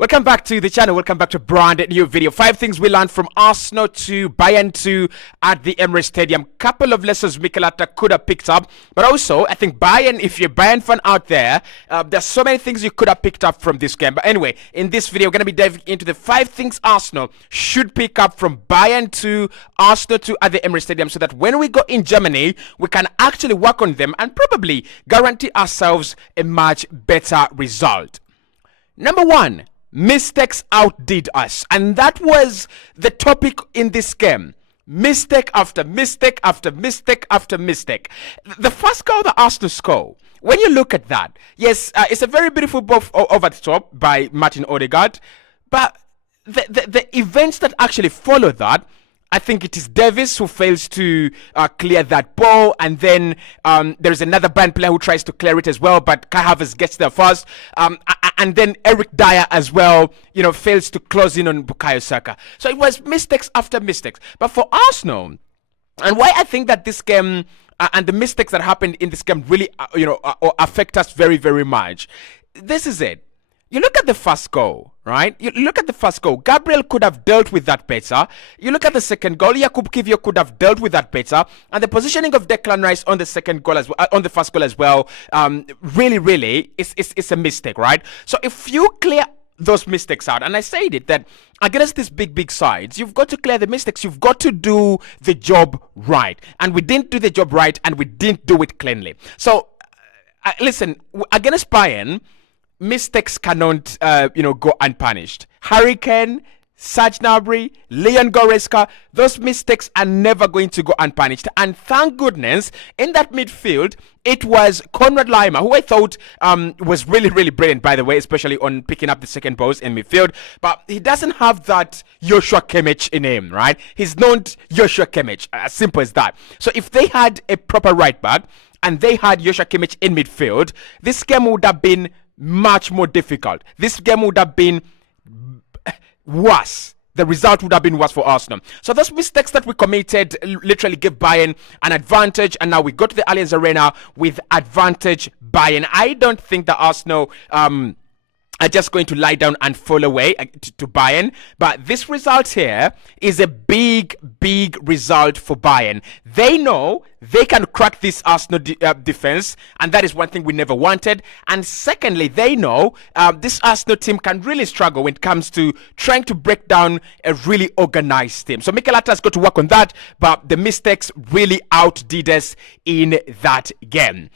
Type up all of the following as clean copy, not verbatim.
Welcome back to the channel. Welcome back to a brand new video. 5 things we learned from Arsenal to Bayern 2 at the Emirates Stadium. Couple of lessons Mikel Arteta could have picked up, but also I think Bayern, if you're a Bayern fan out there, there's so many things you could have picked up from this game. But anyway, in this video, we're going to be diving into the 5 things Arsenal should pick up from Bayern to Arsenal 2 at the Emirates Stadium, so that when we go in Germany, we can actually work on them and probably guarantee ourselves a much better result. Number 1. Mistakes outdid us, and that was the topic in this game. Mistake after mistake after mistake after mistake. The first goal that Arsenal score, when you look at that, yes, it's a very beautiful ball over the top by Martin Odegaard, but the events that actually follow that, I think it is Davis who fails to clear that ball, and then there's another Bayern player who tries to clear it as well, but Kai Havertz gets there first, and then Eric Dyer as well, fails to close in on Bukayo Saka. So it was mistakes after mistakes. But for Arsenal, and why I think that this game and the mistakes that happened in this game really, affect us very, very much. This is it. You look at the first goal, right? You look at the first goal. Gabriel could have dealt with that better. You look at the second goal. Jakub Kiwior could have dealt with that better. And the positioning of Declan Rice on the second goal as well, on the first goal as well, really, it's a mistake, right? So if you clear those mistakes out, and I said it, that against these big sides, you've got to clear the mistakes. You've got to do the job right. And we didn't do the job right, and we didn't do it cleanly. So, listen, against Bayern, mistakes cannot, go unpunished. Harry Kane, Serge Gnabry, Leon Goretzka, those mistakes are never going to go unpunished. And thank goodness, in that midfield, it was Konrad Laimer, who I thought was really, really brilliant, by the way, especially on picking up the second balls in midfield. But he doesn't have that Joshua Kimmich in him, right? He's not Joshua Kimmich, as simple as that. So if they had a proper right back, and they had Joshua Kimmich in midfield, this game would have been much more difficult. This game would have been worse. The result would have been worse for Arsenal. So those mistakes that we committed literally gave Bayern an advantage, and now we go to the Allianz Arena with advantage Bayern. I don't think that Arsenal are just going to lie down and fall away to Bayern. But this result here is a big result for Bayern. They know they can crack this Arsenal defense, and that is one thing we never wanted. And secondly, they know this Arsenal team can really struggle when it comes to trying to break down a really organized team. So Mikel Arteta's got to work on that, but the mistakes really outdid us in that game.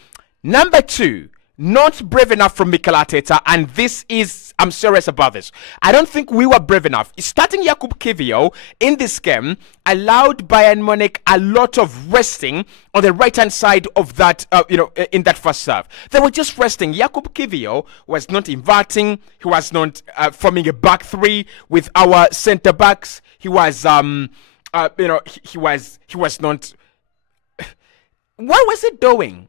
Number 2. Not brave enough from Mikel Arteta, and this is, I'm serious about this. I don't think we were brave enough. Starting Jakub Kiwior in this game allowed Bayern Munich a lot of resting on the right-hand side of that, in that first serve. They were just resting. Jakub Kiwior was not inverting. He was not forming a back three with our centre backs. He was, he was not. What was he doing?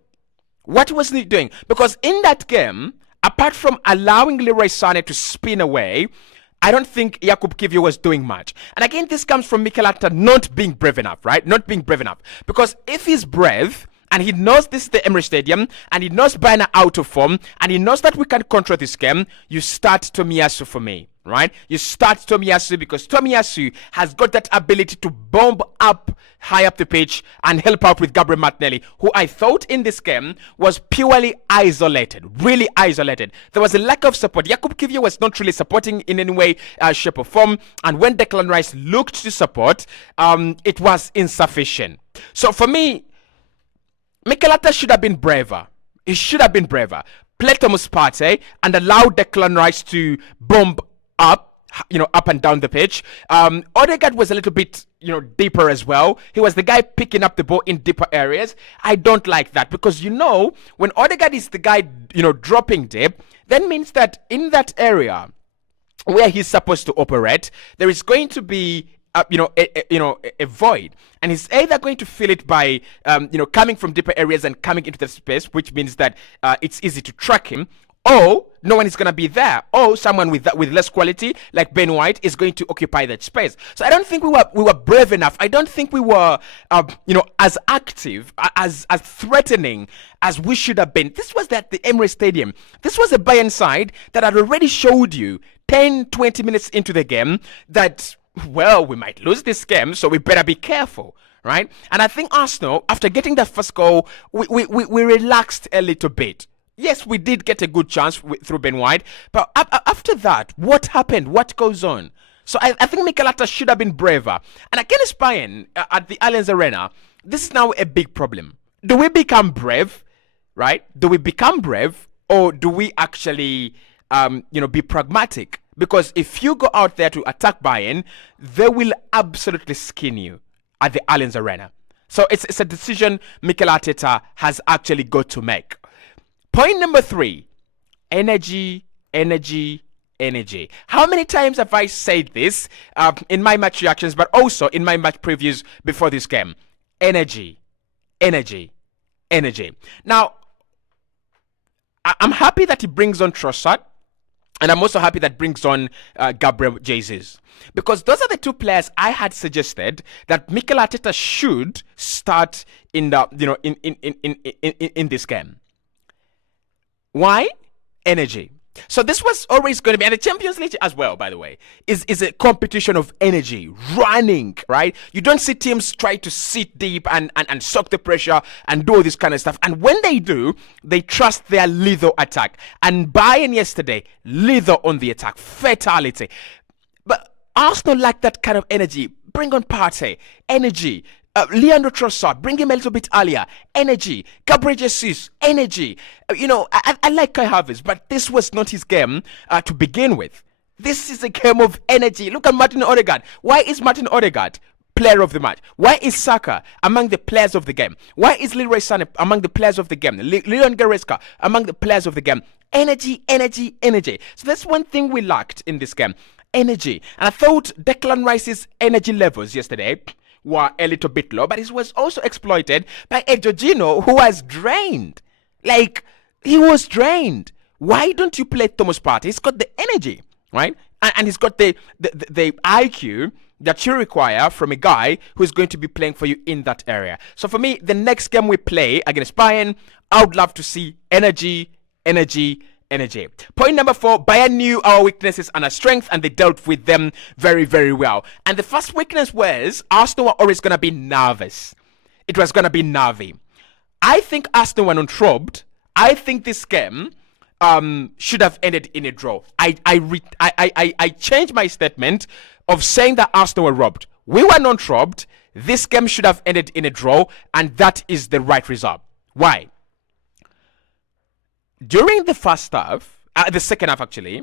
What was he doing? Because in that game, apart from allowing Leroy Sané to spin away, I don't think Jakub Kiwior was doing much. And again, this comes from Mikel Arteta not being brave enough, right? Not being brave enough. Because if he's brave, and he knows this is the Emirates Stadium, and he knows Bayern are out of form, and he knows that we can control this game, you start Tomiyasu for me, right? You start Tomiyasu because Tomiyasu has got that ability to bomb up high up the pitch and help out with Gabriel Martinelli, who I thought in this game was purely isolated, really isolated. There was a lack of support. Jakub Kiwior was not really supporting in any way, shape or form, and when Declan Rice looked to support, it was insufficient. So for me, Mikel Arteta should have been braver. He should have been braver. Play Thomas Partey and allow Declan Rice to bomb up, up and down the pitch. Odegaard was a little bit, deeper as well. He was the guy picking up the ball in deeper areas. I don't like that because, when Odegaard is the guy, dropping deep, that means that in that area where he's supposed to operate, there is going to be a void, and he's either going to fill it by coming from deeper areas and coming into the space, which means that it's easy to track him, or no one is going to be there, or someone with less quality like Ben White is going to occupy that space. So I don't think we were brave enough. I don't think we were as active, as threatening as we should have been. This was at the Emirates Stadium. This was a Bayern side that had already showed you 10-20 minutes into the game that, well, we might lose this game, so we better be careful, right? And I think Arsenal, after getting that first goal, we relaxed a little bit. Yes, we did get a good chance through Ben White, but after that, what happened? What goes on? So I think Mikel Arteta should have been braver. And against Bayern at the Allianz Arena, this is now a big problem. Do we become brave, right? Do we become brave, or do we actually, be pragmatic? Because if you go out there to attack Bayern, they will absolutely skin you at the Allianz Arena. So it's a decision Mikel Arteta has actually got to make. Point number 3, energy, energy, energy. How many times have I said this in my match reactions, but also in my match previews before this game? Energy, energy, energy. Now, I'm happy that he brings on Trossard, and I'm also happy that brings on Gabriel Jesus, because those are the two players I had suggested that Mikel Arteta should start in the in this game. Why? Energy. So this was always going to be, and the Champions League as well, by the way, is a competition of energy, running, right? You don't see teams try to sit deep and suck the pressure and do all this kind of stuff. And when they do, they trust their lethal attack. And Bayern yesterday, lethal on the attack, fatality. But Arsenal lack that kind of energy. Bring on Partey, energy. Leandro Trossard, bring him a little bit earlier. Energy. Gabriel Jesus, energy. I like Kai Havertz, but this was not his game to begin with. This is a game of energy. Look at Martin Odegaard. Why is Martin Odegaard player of the match? Why is Saka among the players of the game? Why is Leroy Sané among the players of the game? Leon Goretzka among the players of the game? Energy, energy, energy. So that's one thing we lacked in this game. Energy. And I thought Declan Rice's energy levels yesterday were a little bit low, but it was also exploited by a Jorginho who was drained. Like, he was drained. Why don't you play Thomas Partey? He's got the energy, right? And he's got the IQ that you require from a guy who's going to be playing for you in that area. So for me, the next game we play against Bayern, I would love to see energy, energy, energy. Point number 4, Bayern knew our weaknesses and our strengths, and they dealt with them very, very well. And the first weakness was Arsenal were always going to be nervous. It was going to be nervy. I think Arsenal were not robbed. I think this game should have ended in a draw. I changed my statement of saying that Arsenal were robbed. We were not robbed. This game should have ended in a draw, and that is the right result. Why? During the first half, the second half actually,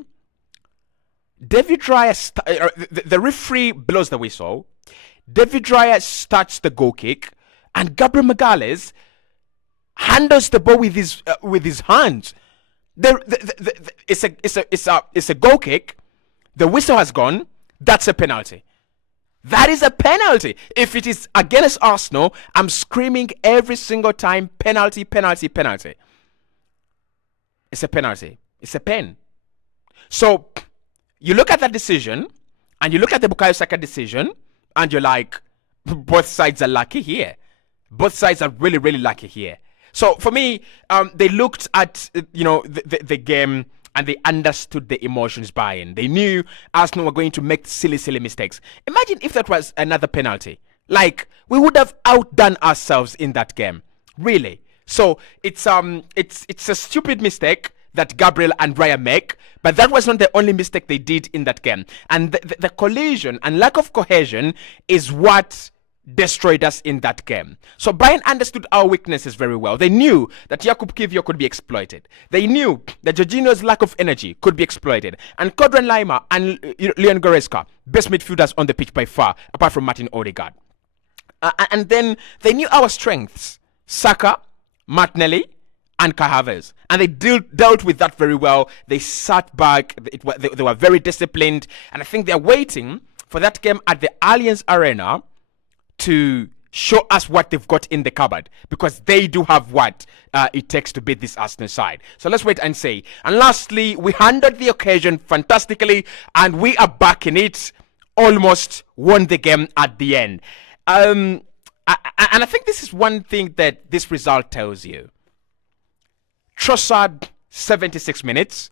David Raya, the referee blows the whistle. David Raya starts the goal kick, and Gabriel Magalhaes handles the ball with his hands. It's a goal kick. The whistle has gone. That's a penalty. That is a penalty. If it is against Arsenal, I'm screaming every single time, penalty, penalty, penalty. It's a penalty. It's a pen. So you look at that decision, and you look at the Bukayo Saka decision, and you're like, both sides are lucky here. Both sides are really, really lucky here. So for me, they looked at the game, and they understood the emotions Bayern. They knew Arsenal were going to make silly, silly mistakes. Imagine if that was another penalty. Like, we would have outdone ourselves in that game. Really. So it's a stupid mistake that Gabriel and Raya make, but that was not the only mistake they did in that game. And the collision and lack of cohesion is what destroyed us in that game. So Bayern understood our weaknesses very well. They knew that Jakub Kiwior could be exploited. They knew that Jorginho's lack of energy could be exploited. And Kodran Lima and Leon Goretzka, best midfielders on the pitch by far, apart from Martin Odegaard. And then they knew our strengths. Saka, Martinelli, and Kai Havertz. And they dealt with that very well. They sat back. They were very disciplined. And I think they're waiting for that game at the Allianz Arena to show us what they've got in the cupboard, because they do have what it takes to beat this Arsenal side. So let's wait and see. And lastly, we handled the occasion fantastically, and we are back in it. Almost won the game at the end. And I think this is one thing that this result tells you. Trossard, 76 minutes.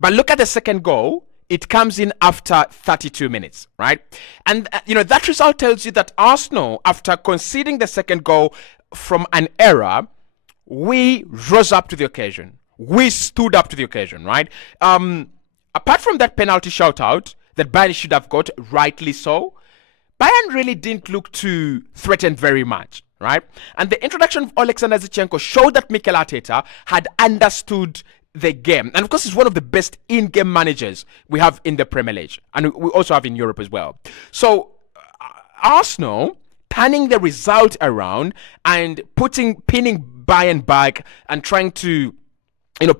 But look at the second goal. It comes in after 32 minutes, right? And, that result tells you that Arsenal, after conceding the second goal from an error, we rose up to the occasion. We stood up to the occasion, right? Apart from that penalty shoutout that Bayern should have got, rightly so, Bayern really didn't look to threaten very much, right? And the introduction of Alexander Zinchenko showed that Mikel Arteta had understood the game. And of course, he's one of the best in-game managers we have in the Premier League. And we also have in Europe as well. So, Arsenal turning the result around and pinning Bayern back and trying to,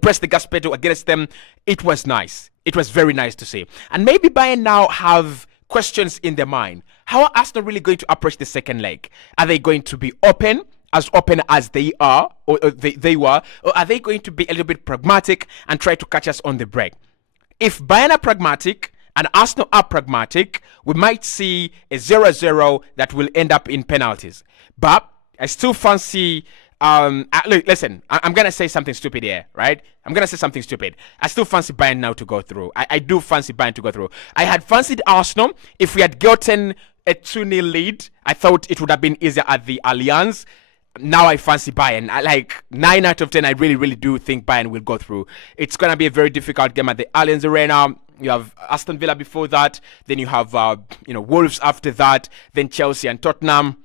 press the gas pedal against them, it was nice. It was very nice to see. And maybe Bayern now have questions in their mind. How are Arsenal really going to approach the second leg? Are they going to be open as they are, or they were, or are they going to be a little bit pragmatic and try to catch us on the break? If Bayern are pragmatic and Arsenal are pragmatic, we might see a 0-0 that will end up in penalties. But I still fancy... look, listen, I'm going to say something stupid here, right? I'm going to say something stupid. I still fancy Bayern now to go through. I do fancy Bayern to go through. I had fancied Arsenal. If we had gotten a 2-0 lead, I thought it would have been easier at the Allianz. Now I fancy Bayern. 9 out of 10, I really, really do think Bayern will go through. It's going to be a very difficult game at the Allianz Arena. You have Aston Villa before that. Then you have, Wolves after that. Then Chelsea and Tottenham.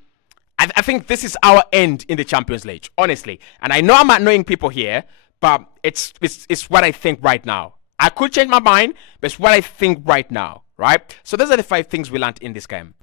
I think this is our end in the Champions League, honestly. And I know I'm annoying people here, but it's what I think right now. I could change my mind, but it's what I think right now, right? So those are the 5 things we learned in this game.